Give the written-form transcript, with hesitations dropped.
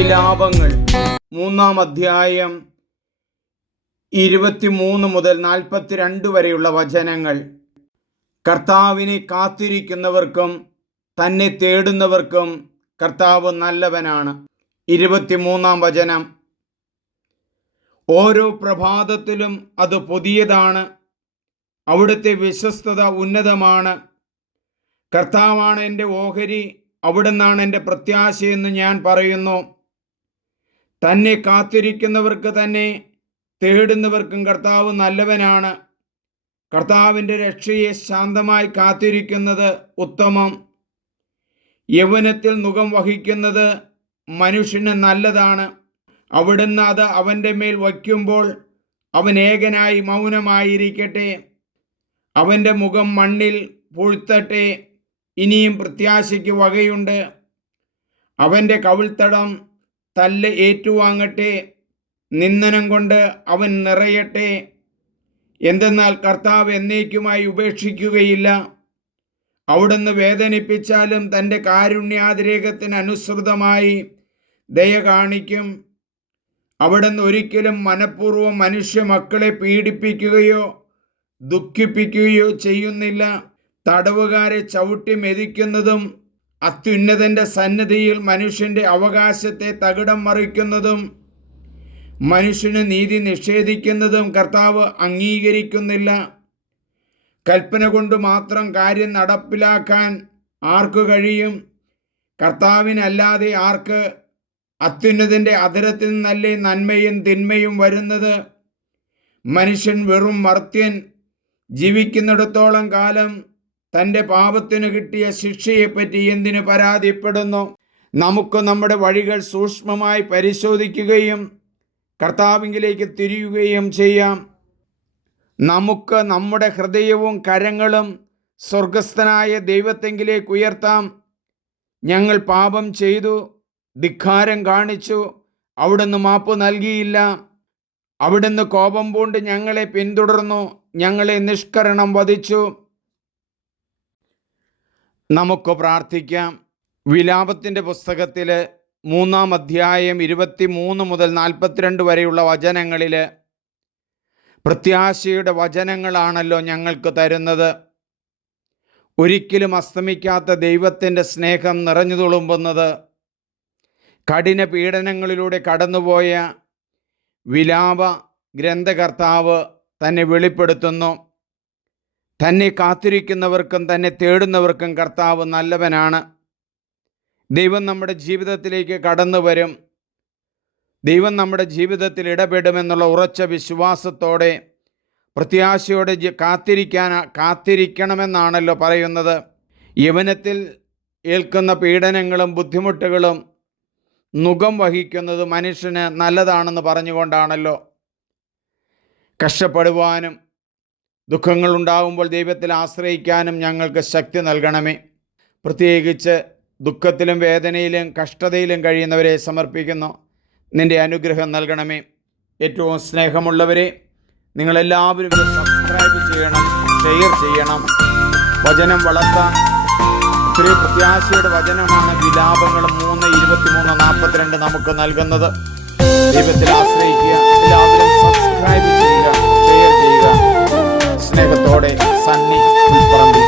വിലാപങ്ങൾ 3-ാം അധ്യായം 23 മുതൽ 42 വരെയുള്ള വചനങ്ങൾ. കർത്താവിനെ കാത്തിരിക്കുന്നവർക്കും തന്നെ തേടുന്നവർക്കും കർത്താവ് നല്ലവനാണ്. 23-ാം വചനം. ഓരോ പ്രഭാതത്തിലും അത് പുതിയതാണ്, അവിടുത്തെ വിശ്വസ്തത ഉന്നതമാണ്. കർത്താവാണ് എൻ്റെ ഓഹരി, അവിടുന്നാണ് എൻ്റെ പ്രത്യാശയെന്ന് ഞാൻ പറയുന്നു. തന്നെ കാത്തിരിക്കുന്നവർക്ക് തന്നെ തേടുന്നവർക്കും കർത്താവ് നല്ലവനാണ്. കർത്താവിൻ്റെ രക്ഷയെ ശാന്തമായി കാത്തിരിക്കുന്നത് ഉത്തമം. യൗവനത്തിൽ നുകം വഹിക്കുന്നത് മനുഷ്യന് നല്ലതാണ്. അവിടുന്ന് അത് അവൻ്റെ മേൽ വയ്ക്കുമ്പോൾ അവൻ ഏകനായി മൗനമായിരിക്കട്ടെ. അവൻ്റെ മുഖം മണ്ണിൽ പൂഴ്ത്തട്ടെ. ഇനിയും പ്രത്യാശയ്ക്ക് വകയുണ്ട്. അവൻ്റെ കവിൾത്തടം തല്ല് ഏറ്റുവാങ്ങട്ടെ. നിന്ദനം കൊണ്ട് അവൻ നിറയട്ടെ. എന്തെന്നാൽ കർത്താവ് എന്നേക്കുമായി ഉപേക്ഷിക്കുകയില്ല. അവിടുന്ന് വേദനിപ്പിച്ചാലും തൻ്റെ കാരുണ്യാതിരേകത്തിന് അനുസൃതമായി ദയ കാണിക്കും. അവിടുന്ന് ഒരിക്കലും മനഃപൂർവ്വം മനുഷ്യ മക്കളെ പീഡിപ്പിക്കുകയോ ദുഃഖിപ്പിക്കുകയോ ചെയ്യുന്നില്ല. തടവുകാരെ ചവിട്ടി മെതിക്കുന്നതും അത്യുന്നതൻ്റെ സന്നിധിയിൽ മനുഷ്യൻ്റെ അവകാശത്തെ തകിടം മറിക്കുന്നതും മനുഷ്യന് നീതി നിഷേധിക്കുന്നതും കർത്താവ് അംഗീകരിക്കുന്നില്ല. കൽപ്പന കൊണ്ട് മാത്രം കാര്യം നടപ്പിലാക്കാൻ ആർക്ക് കഴിയും? കർത്താവിനല്ലാതെ ആർക്ക്? അത്യുന്നതൻ്റെ അധരത്തിൽ നിന്നല്ലേ നന്മയും തിന്മയും വരുന്നത്? മനുഷ്യൻ വെറും മർത്യൻ. ജീവിക്കുന്നിടത്തോളം കാലം തൻ്റെ പാപത്തിന് കിട്ടിയ ശിക്ഷയെപ്പറ്റി എന്തിനു പരാതിപ്പെടുന്നു? നമുക്ക് നമ്മുടെ വഴികൾ സൂക്ഷ്മമായി പരിശോധിക്കുകയും കർത്താവിലേക്ക് തിരിയുകയും ചെയ്യാം. നമുക്ക് നമ്മുടെ ഹൃദയവും കരങ്ങളും സ്വർഗസ്ഥനായ ദൈവത്തെങ്കിലേക്ക് ഉയർത്താം. ഞങ്ങൾ പാപം ചെയ്തു, ധിക്കാരം കാണിച്ചു, അവിടുന്ന് മാപ്പ് നൽകിയില്ല. അവിടുന്ന് കോപം പൂണ്ട് ഞങ്ങളെ പിന്തുടർന്നു, ഞങ്ങളെ നിഷ്കരണം വധിച്ചു. നമുക്ക് പ്രാർത്ഥിക്കാം. വിലാപത്തിൻ്റെ പുസ്തകത്തിൽ 3-ാം അധ്യായം 23 മുതൽ 42 വരെയുള്ള വചനങ്ങളിൽ പ്രത്യാശയുടെ വചനങ്ങളാണല്ലോ ഞങ്ങൾക്ക് തരുന്നത്. ഒരിക്കലും അസ്തമിക്കാത്ത ദൈവത്തിൻ്റെ സ്നേഹം നിറഞ്ഞു തുളുമ്പുന്നത് കഠിന പീഡനങ്ങളിലൂടെ കടന്നുപോയ വിലാപ ഗ്രന്ഥകർത്താവ് തന്നെ വെളിപ്പെടുത്തുന്നു. തന്നെ കാത്തിരിക്കുന്നവർക്കും തന്നെ തേടുന്നവർക്കും കർത്താവ് നല്ലവനാണ്. ദൈവം നമ്മുടെ ജീവിതത്തിലേക്ക് കടന്നു വരും. ദൈവം നമ്മുടെ ജീവിതത്തിൽ ഇടപെടുമെന്നുള്ള ഉറച്ച വിശ്വാസത്തോടെ പ്രത്യാശയോടെ കാത്തിരിക്കണമെന്നാണല്ലോ പറയുന്നത്. യൗവനത്തിൽ ഏൽക്കുന്ന പീഡനങ്ങളും ബുദ്ധിമുട്ടുകളും നുകം വഹിക്കുന്നത് മനുഷ്യന് നല്ലതാണെന്ന് പറഞ്ഞുകൊണ്ടാണല്ലോ. കഷ്ടപ്പെടുവാനും ദുഃഖങ്ങളുണ്ടാകുമ്പോൾ ദൈവത്തിൽ ആശ്രയിക്കാനും ഞങ്ങൾക്ക് ശക്തി നൽകണമേ. പ്രത്യേകിച്ച് ദുഃഖത്തിലും വേദനയിലും കഷ്ടതയിലും കഴിയുന്നവരെ സമർപ്പിക്കുന്നു. നിൻ്റെ അനുഗ്രഹം നൽകണമേ. ഏറ്റവും സ്നേഹമുള്ളവരെ, നിങ്ങളെല്ലാവരും ഇത് സബ്സ്ക്രൈബ് ചെയ്യണം, ഷെയർ ചെയ്യണം. വചനം വളർത്താൻ ഒത്തിരി പ്രത്യാശയുടെ വചനമാണ് വിലാപങ്ങൾ 3:23-42 നമുക്ക് നൽകുന്നത്. ദൈവത്തിൽ ആശ്രയിക്കുക. എല്ലാവരും സബ്സ്ക്രൈബ് ചെയ്യുക, ഷെയർ ചെയ്യുക. സ്നേഹത്തോടെ സണ്ണി ഉൾപ്പറമ്പ്.